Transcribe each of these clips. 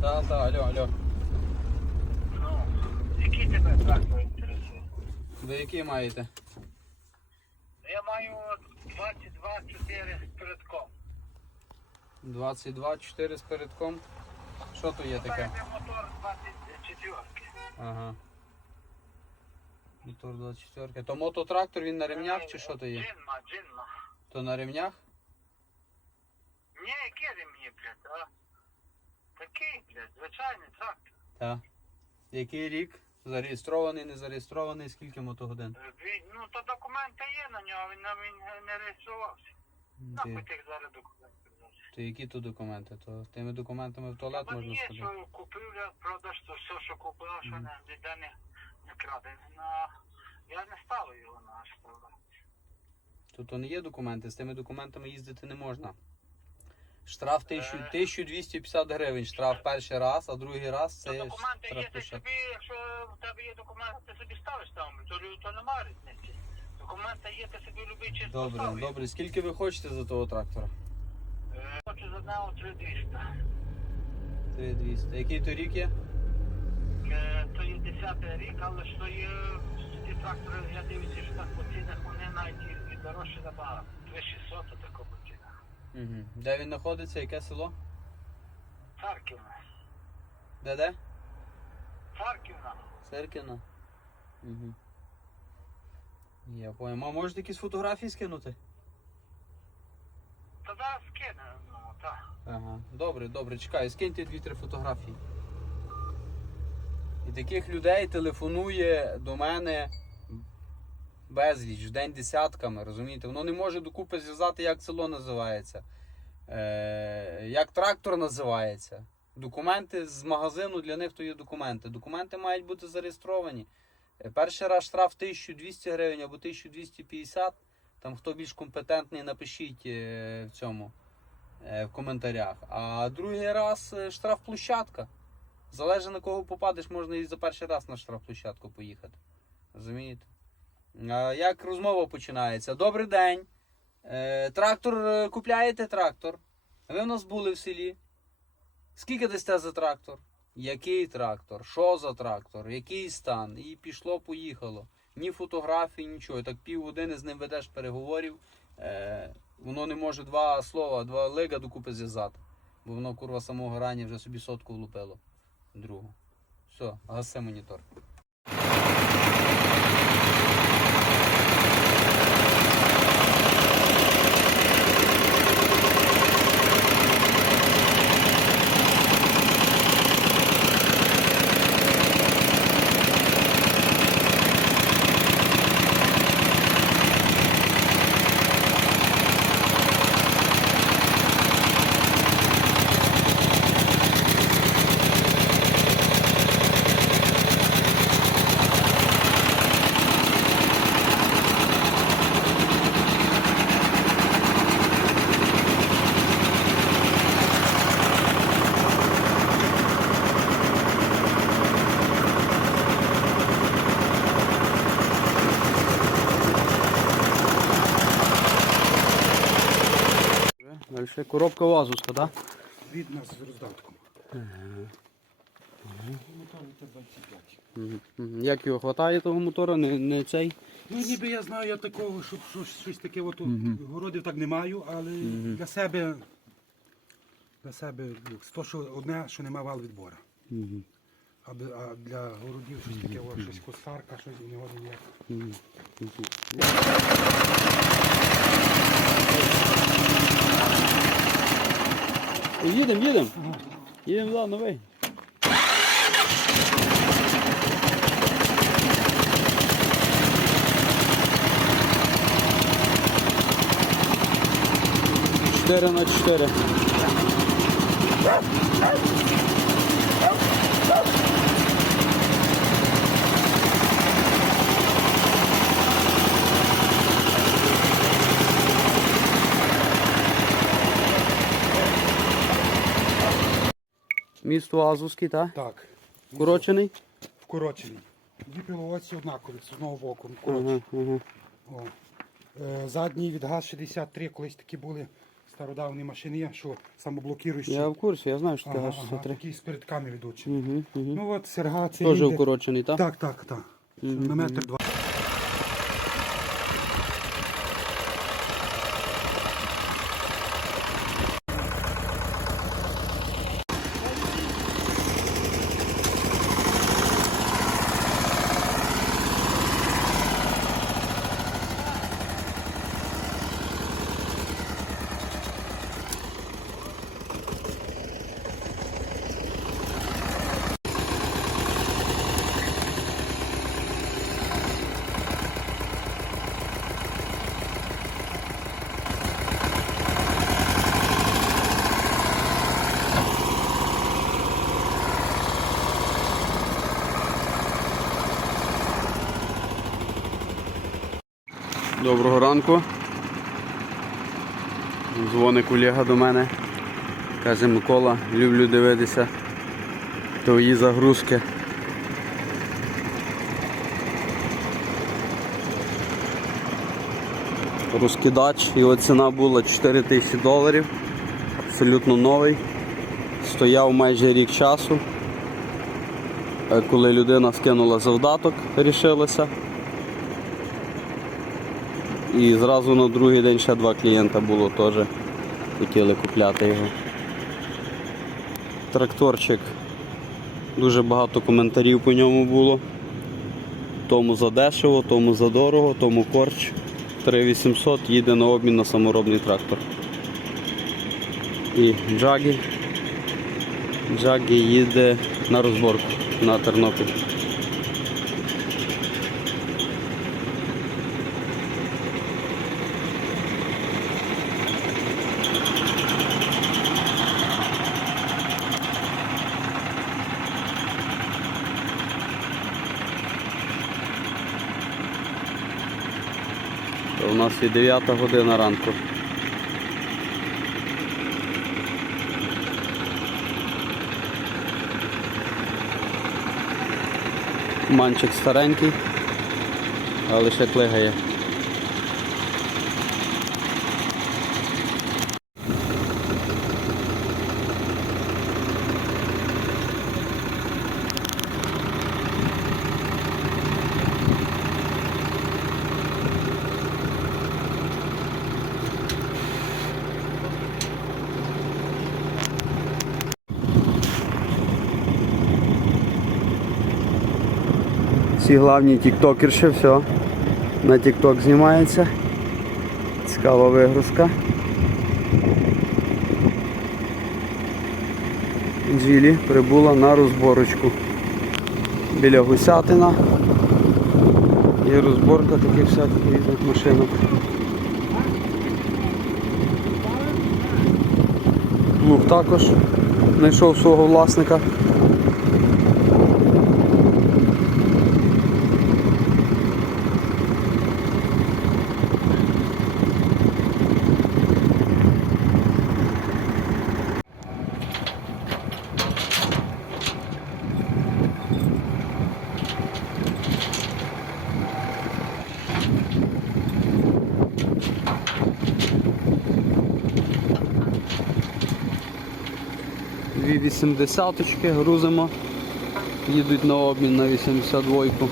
Та, та, алло, алло. Ну, який тебе трактор інтересує? Ви які маєте? Я маю 22 4 з передком. 22, 4 з передком. Що то є таке? Це мотор 24. Ага. Мотор 24. То мототрактор він на ремнях чи що то є? Джинма, джинма. То на ремнях? Ні, які ремні, блядь, а? Такий, блядь, звичайний трактор. Так. Який рік? Зареєстрований, не зареєстрований, скільки мотогодин? Е, він- Ну, то документи є на нього, він, він не реєструвався. Нахуй тих зараз документів. то які тут документи? То тими документами в туалет можна є, сходити. що купив, я продаж, то все, що купив, що Мгм. не, ніде не, не крадене. На... Я не ставив його на штраф. Тут то не є документи, з тими документами їздити не можна. Штраф 1000 Е. 1250 гривень, штраф перший раз, а другий раз це документи штраф є, ти лише. собі, якщо в тебе є документи, ти собі ставиш там, то, то немає різниці. Документи є, ти собі любий час Добре, поставиш. добре. Скільки ви хочете за того трактора? Е, Хочу з одного 3200. 3200. Який то рік є? Е, То є 10 рік, але що є ті трактори, я дивлюся, що так по цінах вони навіть і- дорожчі набагато. 2600 тако по цінах. Угу. Де він знаходиться? Яке село? Царківна. Де де? Царківна. Церкіно. Угу. Я понял. А можете якісь фотографії скинути? Та зараз скине, ну, так. Ага. Добре, добре, чекаю, скиньте дві-три фотографії. І таких людей телефонує до мене безліч, в день десятками, розумієте? Воно не може докупи зв'язати, як село називається, е, як трактор називається. Документи з магазину для них то є документи. Документи мають бути зареєстровані. Е, Перший раз штраф 1200 гривень або 1250. Там хто більш компетентний, напишіть е, в цьому е, в коментарях. А другий раз е, штрафплощадка. Залежить на кого попадеш, можна і за перший раз на штрафплощадку поїхати. Розумієте? А як розмова починається? Добрий день. Е, трактор е, купляєте трактор? Ви в нас були в селі. Скільки дасте за трактор? Який трактор? Що за трактор? Який стан? І пішло, поїхало. Ні фотографій, нічого. Так півгодини з ним ведеш переговорів. Е, воно не може два слова, два лига докупи зв'язати. Бо воно, курва, самого рані вже собі сотку влупило. Другу. Все, гаси монітор. Далі коробка вазуска, так? Від нас з роздатком. Як його хватає того мотора, не, не цей. Ну ніби я знаю, я такого, щоб щось, щось таке, от, Мгм. городів так не маю, але Мгм. для себе, для себе люкс. То, що одне, що нема вал відбора. А, б- а для городів щось таке, о, щось косарка, щось не годин ніяк. Їдемо, їдемо. Їдемо, да, новий. Чотири на чотири. Місто Азовський, так? Так. Корочений? Вкорочений. Дві пиловодці однакові, з одного боку. Ага, ага. О. Е, задній від ГАЗ-63, колись такі були стародавні машини що самоблокіруючі. Я в курсі, я знаю, що Ага, ага, смотри. такі з передками ведуть. Угу, угу. Ну от серга це Теж укорочений, так? Так, так, так. На метр два. Доброго ранку. Дзвонить колега до мене. Каже Микола, люблю дивитися твої загрузки. Розкидач, його ціна була 4 тисячі доларів. Абсолютно новий. Стояв майже рік часу. Е, Коли людина скинула завдаток, рішилася. І зразу на другий день ще два клієнта було теж. Хотіли купляти його. Тракторчик. Дуже багато коментарів по ньому було. Тому за дешево, тому за дорого, тому корч. 3800 їде на обмін на саморобний трактор. І Джагі. Джагі їде на розборку на Тернопіль. У 9 година ранку. Манчик старенький, але ще клигає. Всі главні тіктокерші, все. На тікток знімається. Цікава вигрузка. Джілі прибула на розборочку. Біля гусятина. Є розборка таких всяких різних машинок. Плуг також знайшов свого власника. Дві вісімдесяточки грузимо. Їдуть на обмін на 82-ку.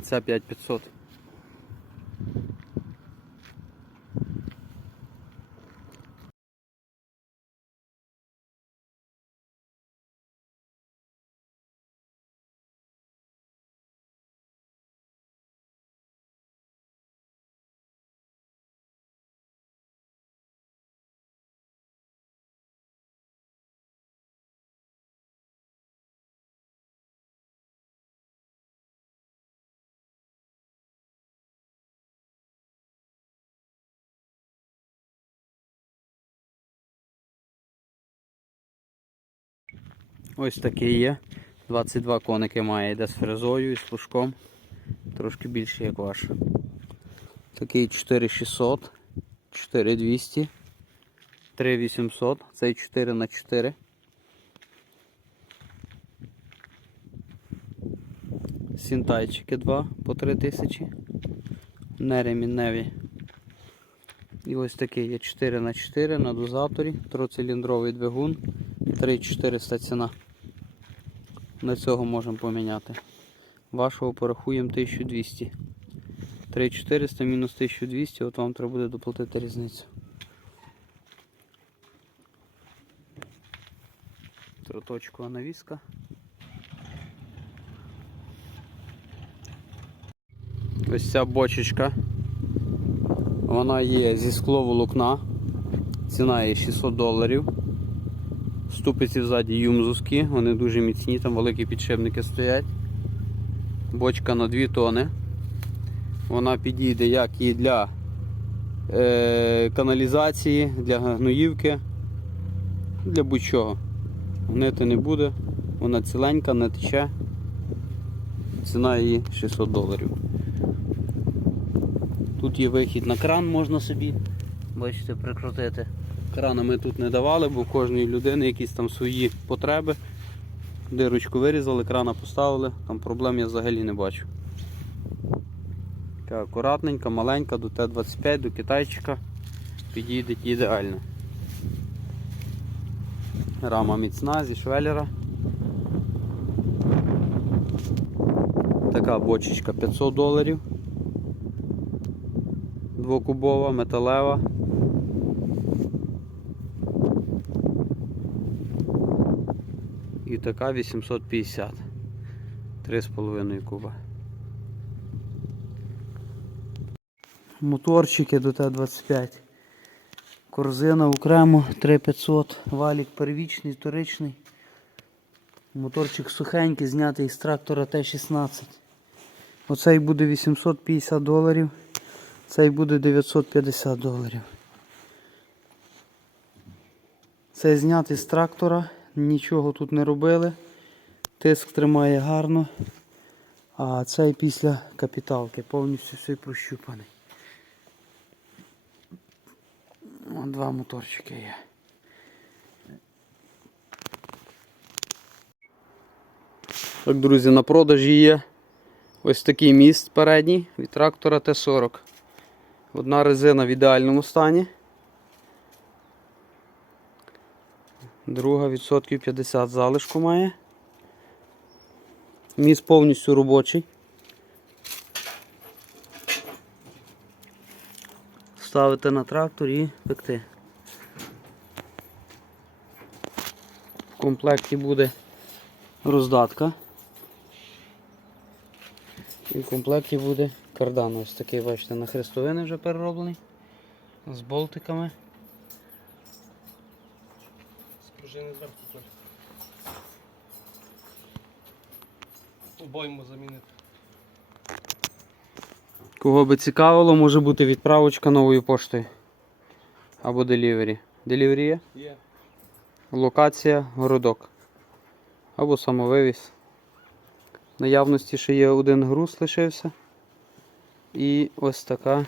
Це 5500. Ось такий є. 22 коники має, йде з фрезою і з плужком. Трошки більше, як ваш. Такий 4600, 4200, 3800, цей 4 на 4 Сінтайчики 2 по 3000. Неремінневі. І ось такий є 4 на 4 на дозаторі, троциліндровий двигун, 3400 ціна. На цього можемо поміняти. Вашого порахуємо 1200. 3400 мінус 1200, от вам треба буде доплатити різницю. Троточкова навіска. Ось ця бочечка. Вона є зі скловолокна. Ціна є 600 доларів. Ступиці ззаді юмзовські, вони дуже міцні, там великі підшипники стоять. Бочка на 2 тони. Вона підійде як і для е, каналізації, для гноївки, для будь-чого. Гнити не буде, вона ціленька, не тече. Ціна її 600 доларів. Тут є вихід на кран, можна собі, бачите, прикрутити. Крана ми тут не давали, бо у кожної людини якісь там свої потреби. Дирочку вирізали, крана поставили, там проблем я взагалі не бачу. Така акуратненька, маленька, до Т-25, до китайчика підійде ідеально. Рама міцна зі швеллера. Така бочечка 500 доларів. Двокубова, металева. Така 850. 3,5 куба. Моторчики до Т-25. Корзина окремо 3500, валік первічний, вторичний. Моторчик сухенький, знятий з трактора Т-16. Оцей буде 850 доларів, цей буде 950 доларів. Цей знятий з трактора, нічого тут не робили. Тиск тримає гарно. А цей після капіталки, повністю все прощупаний. Два моторчики є. Так, друзі, на продажі є ось такий міст передній від трактора Т-40. Одна резина в ідеальному стані. Друга відсотків 50 залишку має. Міст повністю робочий. Ставити на трактор і пекти. В комплекті буде роздатка. І в комплекті буде кардан. Ось такий, бачите, на хрестовини вже перероблений. З болтиками. Спружини зверху коль. Обойму замінити. Кого би цікавило, може бути відправочка новою поштою. Або делівері. Делівері є? Є. Локація городок. Або самовивіз. Наявності ще є один груз лишився. І ось така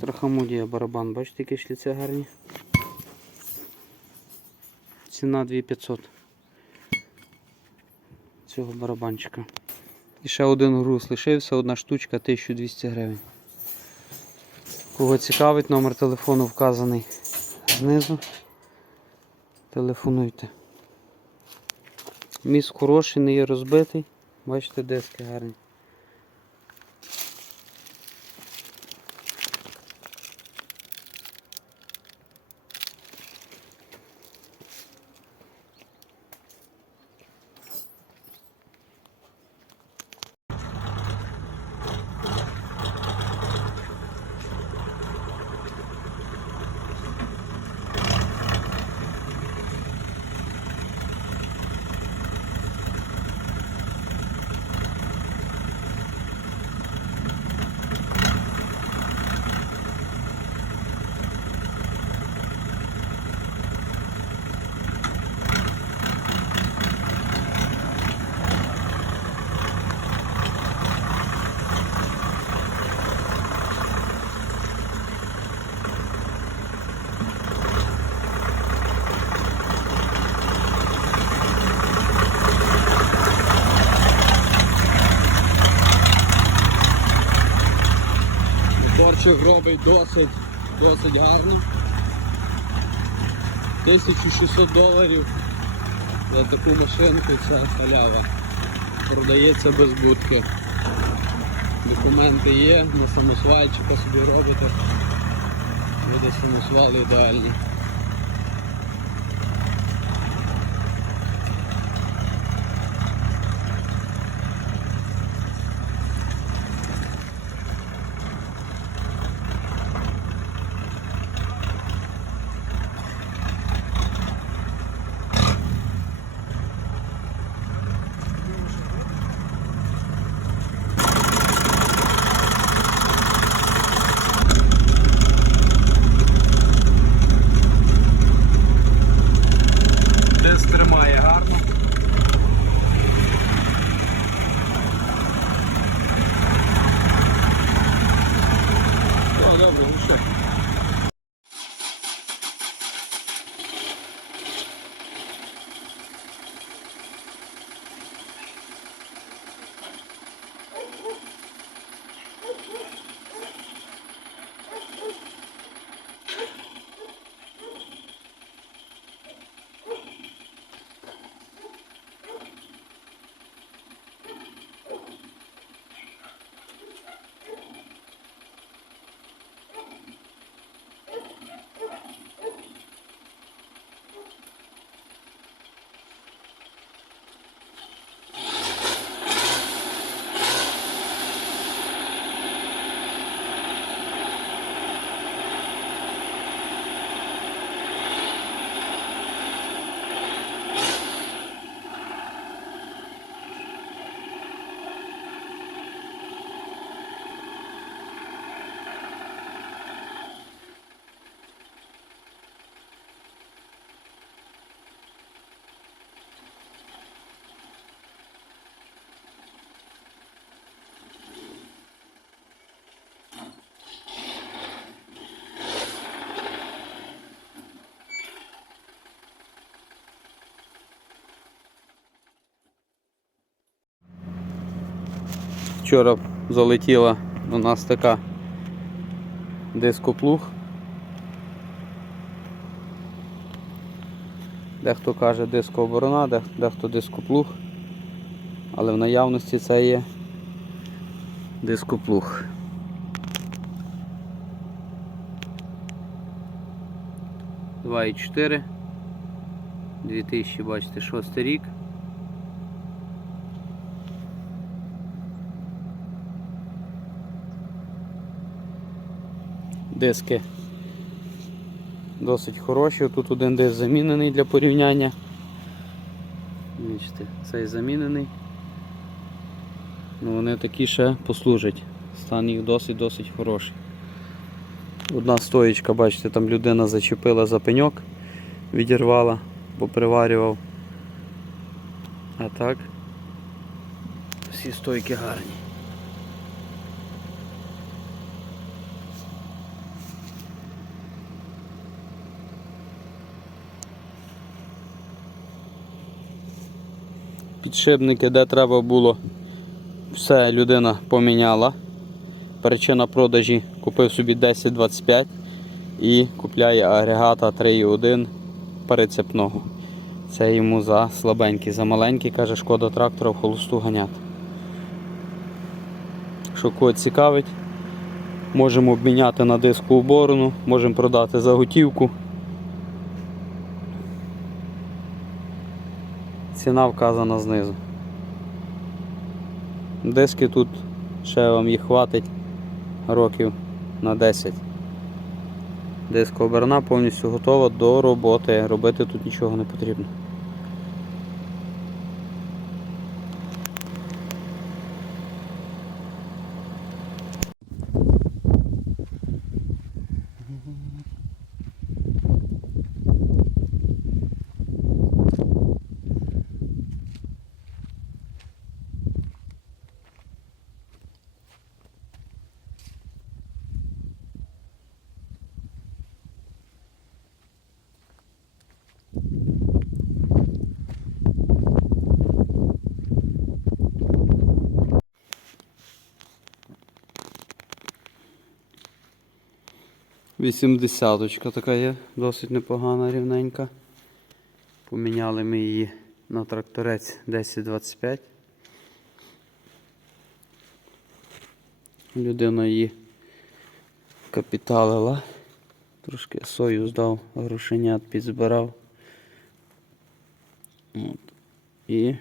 трахамудія барабан. Бачите, які шліці гарні. Ціна 2500 цього барабанчика. І ще один груз лишився, одна штучка 1200 гривень. Кого цікавить, номер телефону вказаний знизу. Телефонуйте. Міст хороший, не є розбитий. Бачите, диски гарні. Хлопчик робить досить, досить гарно. 1600 доларів за таку машинку це халява. Продається без будки. Документи є, на самосвальчика собі робите. Буде самосвал ідеальний. Thank. Вчора залетіла у нас така дископлуг. Дехто каже дискооборона, дехто дископлуг. Але в наявності це є дископлуг. Два і чотири. 2000, бачите, шостий рік. Диски досить хороші. Тут один диск замінений для порівняння. Бачите, цей замінений. Ну, вони такі ще послужать. Стан їх досить-досить хороший. Одна стоїчка, бачите, там людина зачепила за пеньок, відірвала, поприварював. А так, всі стойки гарні. Підшипники, де треба було, все людина поміняла. Причина продажі купив собі 1025 і купляє агрегата 3.1 перецепного. Це йому за слабенький, за маленький, каже, шкода трактора в холосту ганяти. Що кого цікавить, можемо обміняти на диску оборону, можемо продати за Ціна вказана знизу. Диски тут ще вам їх хватить років на 10. Дискооберна повністю готова до роботи. Робити тут нічого не потрібно. Вісімдесяточка така є, досить непогана, рівненька. Поміняли ми її на тракторець 1025. Людина її капіталила. Трошки сою здав, грошенят підзбирав. От. І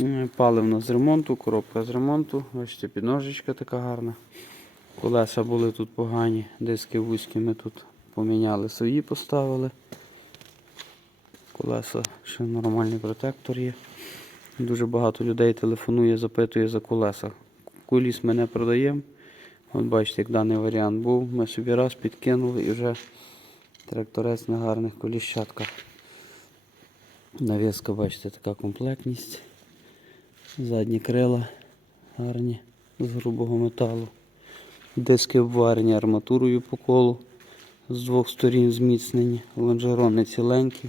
е, паливна з ремонту, коробка з ремонту. Бачите, підножечка така гарна. Колеса були тут погані, диски вузькі ми тут поміняли, свої поставили. Колеса ще нормальний протектор є. Дуже багато людей телефонує, запитує за колеса. Куліс ми не продаємо. От бачите, як даний варіант був. Ми собі раз підкинули і вже тракторець на гарних коліщатках. Навіска, бачите, така комплектність. Задні крила гарні з грубого металу. Диски обварені арматурою по колу. З двох сторін зміцнені, лонжерони ціленькі.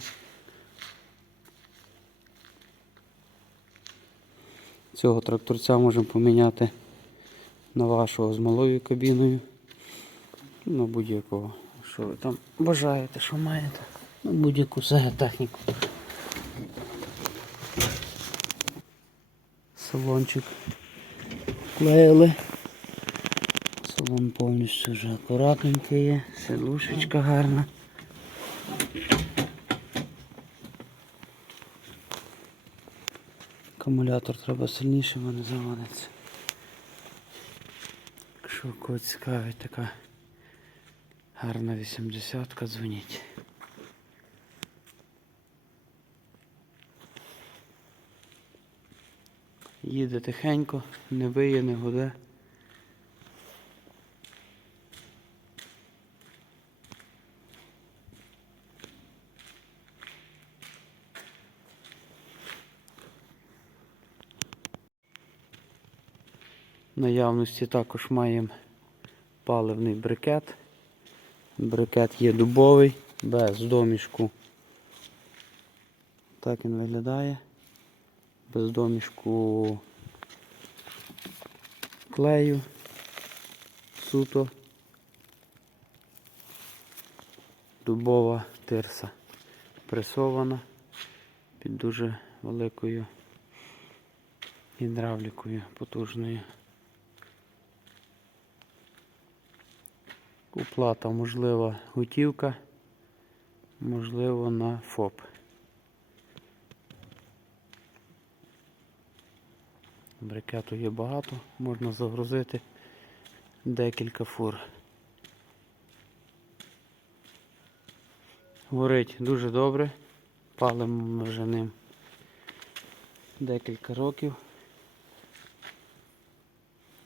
Цього тракторця можемо поміняти на вашого з малою кабіною. На будь-якого. Що ви там бажаєте, що маєте? На будь-яку техніку. Салончик клеїли. Салон повністю вже акуратненький є, сидушечка гарна. Акумулятор треба сильніше, бо не заводиться. Якщо кого цікавить така гарна 80-ка, дзвоніть. Їде тихенько, не виє, не гуде. В наявності також маємо паливний брикет. Брикет є дубовий, без домішку. Так він виглядає. Без домішку клею. Суто. Дубова тирса. Пресована під дуже великою гідравлікою потужною. Оплата можлива готівка, можливо на ФОП. Брикету є багато, можна загрузити декілька фур. Горить дуже добре, палимо ми вже ним декілька років.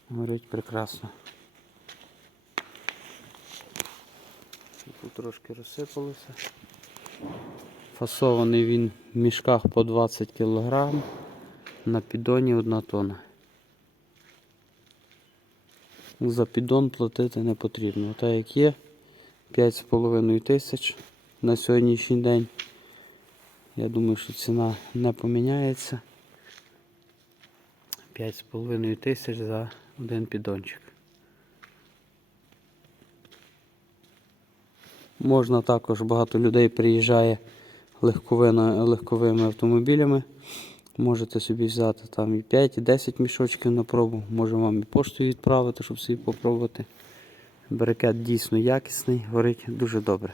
Горить прекрасно. Тут трошки розсипалося. Фасований він в мішках по 20 кг, на піддоні 1 тонна. За піддон платити не потрібно. Так як є 5,5 тисяч на сьогоднішній день. Я думаю, що ціна не поміняється. 5,5 тисяч за один піддончик. Можна також, багато людей приїжджає легковими автомобілями. Можете собі взяти там і 5, і 10 мішочків на пробу. Можемо вам і поштою відправити, щоб собі попробувати. Брикет дійсно якісний, горить дуже добре.